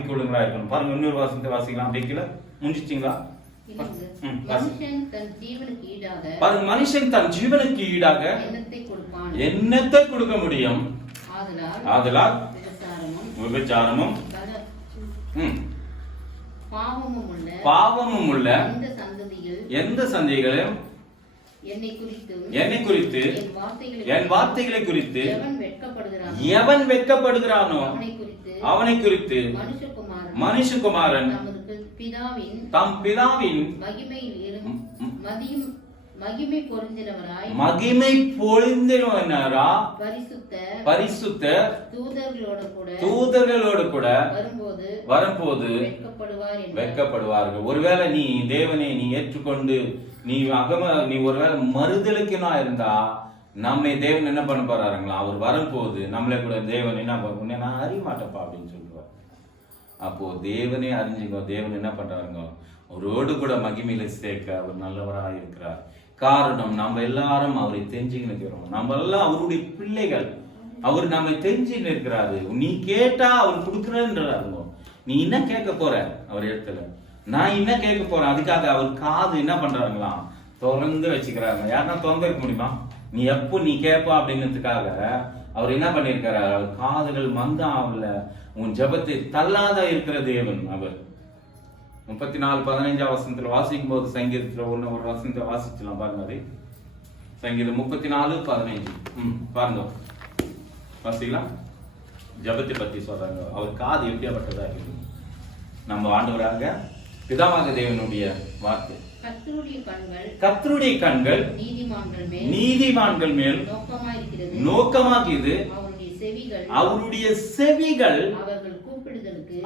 நம்பிக்கை உள்ளவங்களா இருக்கணும். பாருங்க இன்னொரு வாசனத்தை வாசிக்கலாம். அப்படிக்கல முடிச்சிட்டீங்களா? பாருங்க, மனுஷன் தன் ஜீவனுக்கு ஈடாக என்னத்தை கொடுக்க முடியும்? ஆதலால் விபச்சாரமும் பாவமும் உள்ள எந்த சந்ததிகளும் என்னை குறித்து என் வார்த்தைகளை குறித்து எவன் வெட்கப்படுகிறானோ அவனை குறித்து மனுஷகுமாரன் தம் பிதாவின் மகிமை பொருந்தினவரா பரிசுத்த தூதர்களோடு கூட வரும்போது வெட்கப்படுவார்கள். ஒருவேளை நீ தேவனை நீ ஏற்றுக்கொண்டு நீ ஒருவேளை மறுதலுக்குனா இருந்தா நம்மை தேவன் என்ன பண்ண போறாருங்களா? அவர் வரும்போது நம்மளே கூட தேவன் என்ன உன்னை நான் அறிய மாட்டேப்பா அப்படின்னு சொல்லுவார். அப்போ தேவனே அறிஞ்சுக்கோ, தேவன் என்ன பண்றாருங்க? அவரோடு கூட மகிமையில சேர்க்க அவர் நல்லவராக இருக்கிறார். காரணம் நம்ம எல்லாரும் அவரை தெரிஞ்சுக்கின்னு இருக்கிறோம். நம்ம எல்லாம் அவருடைய பிள்ளைகள். அவர் நம்மை தெரிஞ்சுன்னு இருக்கிறாரு. நீ கேட்டா அவர் கொடுக்குறேன்றாருங்க. நீ என்ன கேட்க போற அவர் இடத்துல? நான் என்ன கேட்க போறேன்? அதுக்காக அவர் காது என்ன பண்றாங்களாம்? திறந்து வச்சுக்கிறாங்க. யாருன்னா திறந்து இருக்க முடியுமா? நீ எப்போ நீ கேட்பா அப்படிங்கிறதுக்காக அவர் என்ன பண்ணிருக்காரு? அவர் காதுகள் மந்தாவில உன் ஜபத்தை தள்ளாத இருக்கிற தேவன் அவர். 34:15 வசனத்துல வாசிக்கும் போது சங்கீதத்துல ஒரு வசனத்தை வாசிச்சலாம் பாருங்க. அது சங்கீதம் 34:15 பாருங்க, வாசிக்கலாம். ஜபத்தை பத்தி சொல்றாங்க. அவர் காது எப்படியாப்பட்டதா இருக்கு? நம்ம ஆண்டவராக பிதாவாக தேவனுடைய வார்த்தை. கர்த்தருடைய கண்கள் நீதிமான்கள் மேல் நோக்கமாகிறது. அவருடைய செவிகள்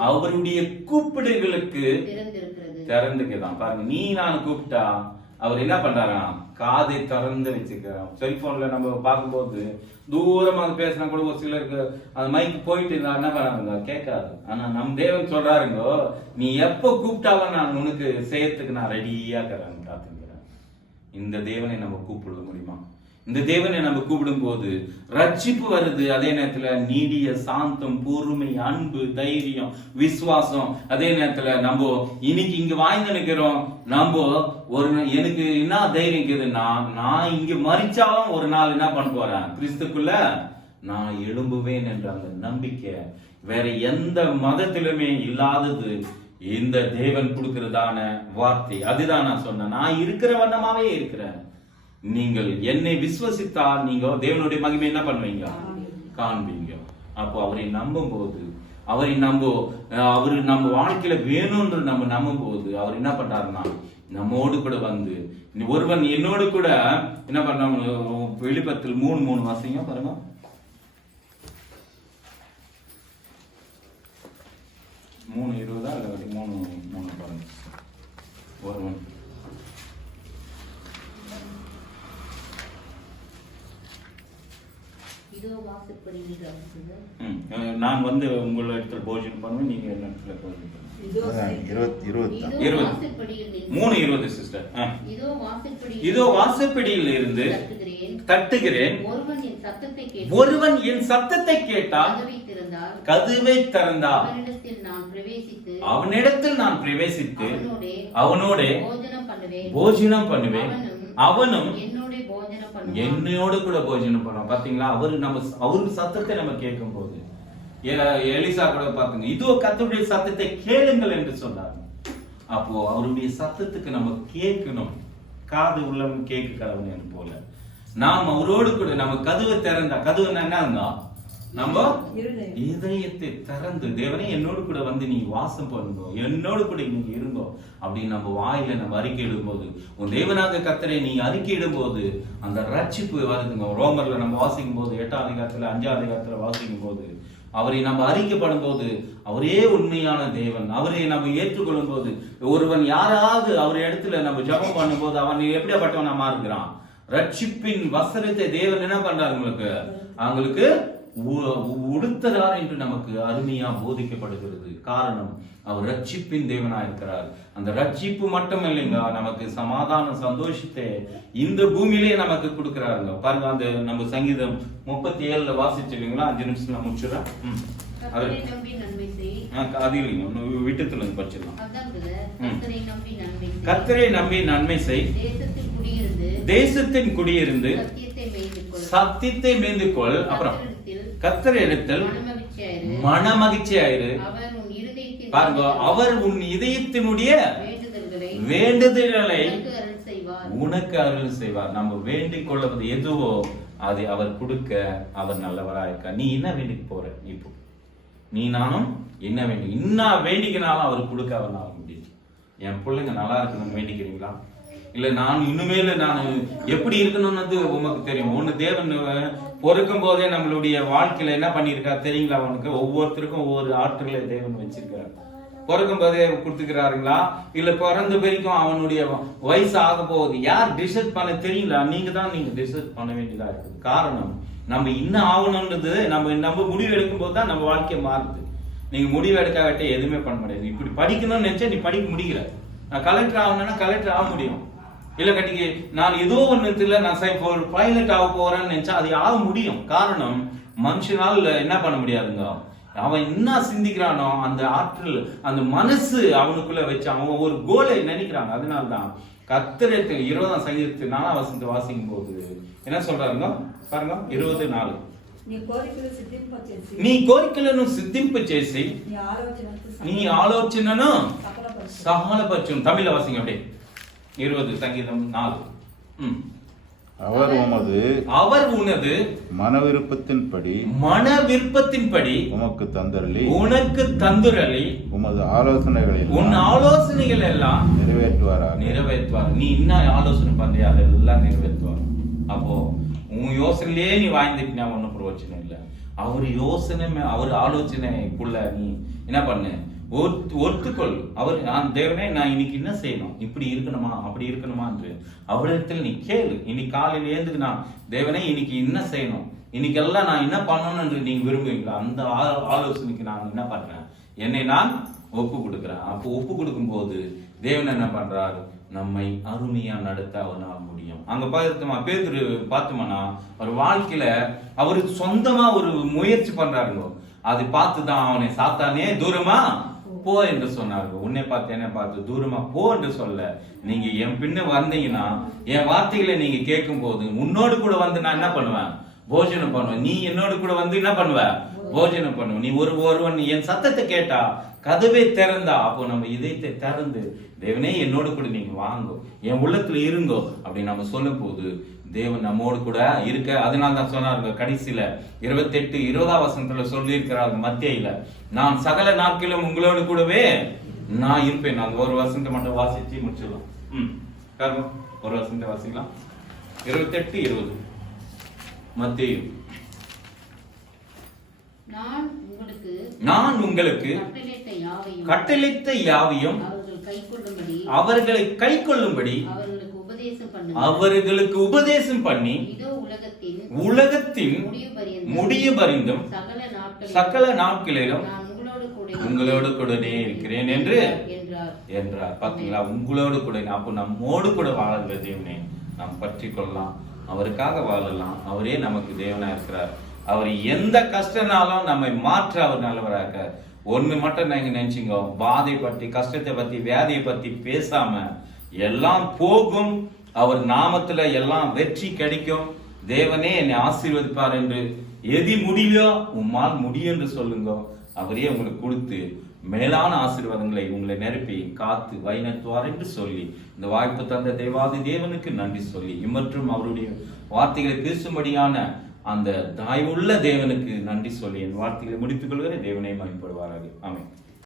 அவருடைய கூப்பிடுகளுக்கு திறந்துக்குதான். பாருங்க, நீ நான் கூப்பிட்டா அவர் என்ன பண்றாரா? காதை திறந்து வச்சுக்கிறான். செல்போன்ல நம்ம பார்க்கும்போது தூரமாக பேசினா கூட ஒரு சிலருக்கு அந்த மைக்கு போயிட்டு இருந்தா என்ன பண்ணாங்க? கேட்காது. ஆனா நம் தேவன் சொல்றாருங்க, நீ எப்ப கூப்பிட்டாலும் நான் உனக்கு செய்யறதுக்கு நான் ரெடியா இருக்கிறேன், காத்துக்கிறேன். இந்த தேவனை நம்ம கூப்பிட முடியுமா? இந்த தேவனை நம்ம கூப்பிடும் போது ரட்சிப்பு வருது. அதே நேரத்துல நீடிய சாந்தம், பொறுமை, அன்பு, தைரியம், விசுவாசம். அதே நேரத்துல நம்ம இன்னைக்கு இங்க வாய்ந்து நிக்கிறோம். நம்ம எனக்கு என்ன தைரியம் இருக்குதுன்னா, நான் இங்க மறிச்சாலும் ஒரு நாள் என்ன பண்ண போறேன்? கிறிஸ்துக்குள்ள நான் எழும்புவேன் என்ற அந்த நம்பிக்கை வேற எந்த மதத்திலுமே இல்லாதது இந்த தேவன் கொடுக்கிறதான வார்த்தை. அதுதான் நான் சொன்னேன். நான் இருக்கிற வண்ணமாவே இருக்கிறேன். நீங்கள் என்னை விசுவசித்தால் நீங்க தேவனுடைய மகிமை என்ன பண்ணுவீங்க? காண்பீங்க. அப்போ அவரை நம்பும் போது, அவரை அவரு நம்ம வாழ்க்கையில வேணும்னு நம்ம நம்பும் போது அவர் என்ன பண்றாருன்னா நம்மோடு கூட வந்து ஒருவன் என்னோடு கூட என்ன பண்ண வெளிப்பத்தில் 3 வாசிங்க பாருங்க. மூணு 20 இல்லை 3 பாருங்க. ஒருவன் நான் வந்து உங்கள இடத்துல போஜனம் பண்ணுவேன், நீங்க என்ன இடத்துல போஜனம் பண்ணுங்க. 3:20 சிஸ்டர். இதோ வாசற்படியில் இருந்து தட்டுகிறேன். ஒருவன் என் சத்தத்தை கேட்டால் கதவை திறந்தால் அவனிடத்தில் நான் பிரவேசித்து அவனோட போஜனம் பண்ணுவேன், அவனும் என்னோடு கூட போஜனம் பண்ணுவோம். பாத்தீங்களா? அவருக்கு சத்தத்தை நம்ம கேட்கும் போது எலிசா கூட பாத்தீங்க, இதோ கர்த்தருடைய சத்தத்தை கேளுங்கள் என்று சொன்னார். அப்போ அவருடைய சத்தத்துக்கு நம்ம கேட்கணும். காது உள்ளவன் கேட்க கடவுள் போல நாம் அவரோடு கூட நம்ம கதவை திறந்தா, கதவு என்னன்னா நம்ம இதயத்தை திறந்து தேவனே என்னோடு கூட வந்து நீ வாசம் பண்ணுங்க, என்னோடு கூட நீங்க இருங்கோ அப்படின்னு நம்ம வாயில நம்ம அறிக்கையிடும் போது, உன் தேவனாக கர்த்தரை நீ அறிக்கையிடும் போது அந்த ரட்சிப்பு வருதுங்க. ரோமர்ல நம்ம வாசிக்கும் போது 8ஆம் அதிகாரத்துல 5ஆம் அதிகாரத்துல வாசிக்கும் போது அவரை நம்ம அறிக்கைப்படும் போது அவரே உண்மையான தேவன், அவரை நம்ம ஏற்றுக்கொள்ளும் போது, ஒருவன் யாராவது அவர் இடத்துல நம்ம ஜெபம் பண்ணும் போது அவன் எப்படியாப்பட்டவன் மாறுகிறான். ரட்சிப்பின் வஸ்திரத்தை தேவன் என்ன பண்றாரு? அவங்களுக்கு உடுத்ததார் என்று நமக்கு அருமையா போதிக்கப்படுகிறது. காரணம், அவர் ரட்சிப்பின் தேவனா இருக்கிறார். அந்த ரட்சிப்பு மட்டும் இல்லைங்க, நமக்கு சமாதான சந்தோஷத்தை இந்த பூமியிலேயே நமக்கு கொடுக்கிறாருங்க. பாருங்க, அந்த நம்ம சங்கீதம் 37 வாசிச்சிருக்கீங்களா? 5 நிமிஷம் நான் முடிச்சுறேன். அது இல்லைங்க, விட்டத்துல படிச்சிடலாம். கர்த்தரை நம்பி நன்மை செய், தேசத்தின் குடியிருந்து சத்தியத்தை மேய்ந்து கொள். அப்புறம் கர்த்தரிடத்தில் மனமகிழ்ச்சியாயிரு. பாருங்க, அவர் உன் இதயத்தினுடைய வேண்டுதல்களை உனக்கு அருள் செய்வார். நம்ம வேண்டிக் கொள்வது எதுவோ அதை அவர் கொடுக்க அவர் நல்லவராயிருக்கா. நீ என்ன வேண்டிக்கு போற? இப்போ நீ நானும் என்ன வேண்டி இன்னும் வேண்டிக்கினாலும் அவர் கொடுக்க அவர் ஆக முடியும். என் பிள்ளைங்க நல்லா இருக்கணும்னு வேண்டிக்கிறீங்களா? இல்ல நான் இனிமேல நான் எப்படி இருக்கணும்னு உமக்கு தெரியும். ஒண்ணு தேவன் பொறுக்கும் போதே நம்மளுடைய வாழ்க்கையில என்ன பண்ணிருக்கா தெரியுங்களா? அவனுக்கு ஒவ்வொருத்தருக்கும் ஒவ்வொரு ஆற்றலை தேவன் வச்சிருக்காரு. பிறக்கும் போதே கொடுத்துக்கிறாருங்களா? இல்ல பிறந்த வரைக்கும் அவனுடைய வயசு ஆக போகுது யார் டிசைட் பண்ண தெரியுங்களா? நீங்க டிசைட் பண்ண வேண்டியதா இருக்குது. காரணம், நம்ம இன்னும் ஆகணும்ன்றது நம்ம முடிவு எடுக்கும் போது தான் நம்ம வாழ்க்கை மாறுது. நீங்க முடிவு எடுக்காவிட்டே எதுவுமே பண்ண முடியாது. இப்படி படிக்கணும்னு நினைச்சா நீ படிக்க முடியல. நான் கலெக்டர் ஆகணும்னா கலெக்டர் ஆக முடியும். இல்ல கட்டிக்கு நான் ஏதோ ஒண்ணுல நான் ஒரு பைலட் ஆக போறேன்னு நினைச்சா அது ஆக முடியும். காரணம், மனுஷனால என்ன பண்ண முடியாதுங்க. அவன் என்ன சிந்திக்கிறானோ அந்த ஆற்றல், அந்த மனசு அவனுக்குள்ள வச்சு அவன் ஒரு கோலை நினைக்கிறாங்க. அதனால்தான் கர்த்தரத்தில் 20ஆம் சங்கீதத்தில் 4ஆம் வசனத்தை வாசிக்கும் போது என்ன சொல்றாருங்க பாருங்க, 20:4 నీ కోరికలను సిద్ధింప చేసి నీ ఆలోచనను సఫలపరచును. தமிழ்ல வாசிங்க அப்படியே. 20 சங்கீதம் 4. அவர் உனது மனவிருப்பத்தின்படி உனக்கு தந்துரலி உமது ஆலோசனைகளில் உன் ஆலோசனைகள் எல்லாம் நிறைவேற்றுவார். நீ என்ன ஆலோசனை பண்றியா அதெல்லாம் நிறைவேற்றுவார். அப்போ உன் யோசனையிலே நீ வாழ்ந்துட்டினா ஒன்னும் பிரயோஜனம் இல்லை. அவர் யோசனை அவர் ஆலோசனைக்குள்ள நீ என்ன பண்ணு, ஒத்துக்கொள். அவர் நான் தேவனே நான் இன்னைக்கு என்ன செய்யணும், இப்படி இருக்கணுமா அப்படி இருக்கணுமா என்று அவரிடத்தில் நீ கேளு. இன்னைக்கு காலையில் ஏந்துக்கு நான் தேவனே இன்னைக்கு என்ன செய்யணும், இன்னைக்கு எல்லாம் நான் என்ன பண்ணணும் என்று நீங்க விரும்புவீங்களா? அந்த ஆலோசனைக்கு நான் என்ன பண்றேன், என்னை நான் ஒப்பு கொடுக்குறேன். அப்போ ஒப்பு கொடுக்கும் போது தேவன் என்ன பண்றாரு, நம்மை அருமையா நடத்த அவனால் முடியும். அங்க பேதுரு பார்த்தோம்னா ஒரு வாழ்க்கையில அவருக்கு சொந்தமா ஒரு முயற்சி பண்றாருங்க. அது பார்த்துதான் அவனை சாத்தானே தூரமா போ என்று சொன்னார்கள். உன்னை பார்த்து என்ன பார்த்து தூரமா போ என்று சொல்ல, நீங்க என் பின்ன வந்தீங்கன்னா என் வார்த்தைகளை நீங்க கேட்கும் போது உன்னோடு கூட வந்து நான் என்ன பண்ணுவேன், போஜனம் பண்ணுவேன். நீ என்னோடு கூட வந்து என்ன பண்ணுவ, போஜனம் பண்ணுவேன். நீ ஒருவன் என் சத்தத்தை கேட்டா கதவை திறந்தா, அப்போ நம்ம இதயத்தை திறந்து தேவனே என்னோடு கூட நீங்க வாங்கோ, என் உள்ளத்துல இருங்கோ அப்படி நம்ம சொல்லும் போது தேவன் நம்மோடு கூட இருக்க. அதனால தான் சொன்னாருங்க கடைசியில 28-20ஆம் வசனத்துல சொல்லி இருக்கிறாங்க மத்தியில, நான் சகல நாட்களும் உங்களோடு கூடவே நான் இருப்பேன். அந்த ஒரு வசனத்தை மட்டும் வாசிச்சு முடிச்சிடலாம். ஒரு வசனத்தை வாசிக்கலாம். 28-20 மத்தேயு. நான் உங்களுக்கு கட்டளையிட்ட யாவையும் அவர்களை கைக்கொள்ளும்படி அவர்களுக்கு உபதேசம் பண்ணி உலகத்தின் முடிய பரிந்தும் சகல நாட்களிலும் உங்களோடு கூடனே இருக்கிறேன் என்று என்றார். பாத்தீங்களா, உங்களோடு கூட. அப்போ நம்மோடு கூட வாழ்கிற தேவனே நாம் பற்றி கொள்ளலாம், அவருக்காக வாழலாம். அவரே நமக்கு தேவனா இருக்கிறார். அவர் எந்த கஷ்டனாலும் நம்மை மாற்ற அவர் நல்லவராக. ஒண்ணு மட்டும் நீங்க நினைச்சீங்க, பாதை பத்தி கஷ்டத்தை பத்தி வியாதியை பத்தி பேசாம எல்லாம் போகும், அவர் நாமத்துல எல்லாம் வெற்றி கிடைக்கும், தேவனே என்னை ஆசீர்வதிப்பார் என்று எதி முடியலையோ உம்மால் முடியும் என்று சொல்லுங்க. அவரே உங்களுக்கு கொடுத்து மேலான ஆசீர்வாதங்களை உங்களை நிரப்பி காத்து வைநத்துவார் என்று சொல்லி இந்த வாய்ப்பு தந்த தேவாதி தேவனுக்கு நன்றி சொல்லி மற்றும் அவருடைய வார்த்தைகளை பேசும்படியான அந்த தாய்வுள்ள தேவனுக்கு நன்றி சொல்லி என் வார்த்தைகளை முடித்துக் கொள்கிற தேவனை மகிமைப்படுவாராக. ஆமென்.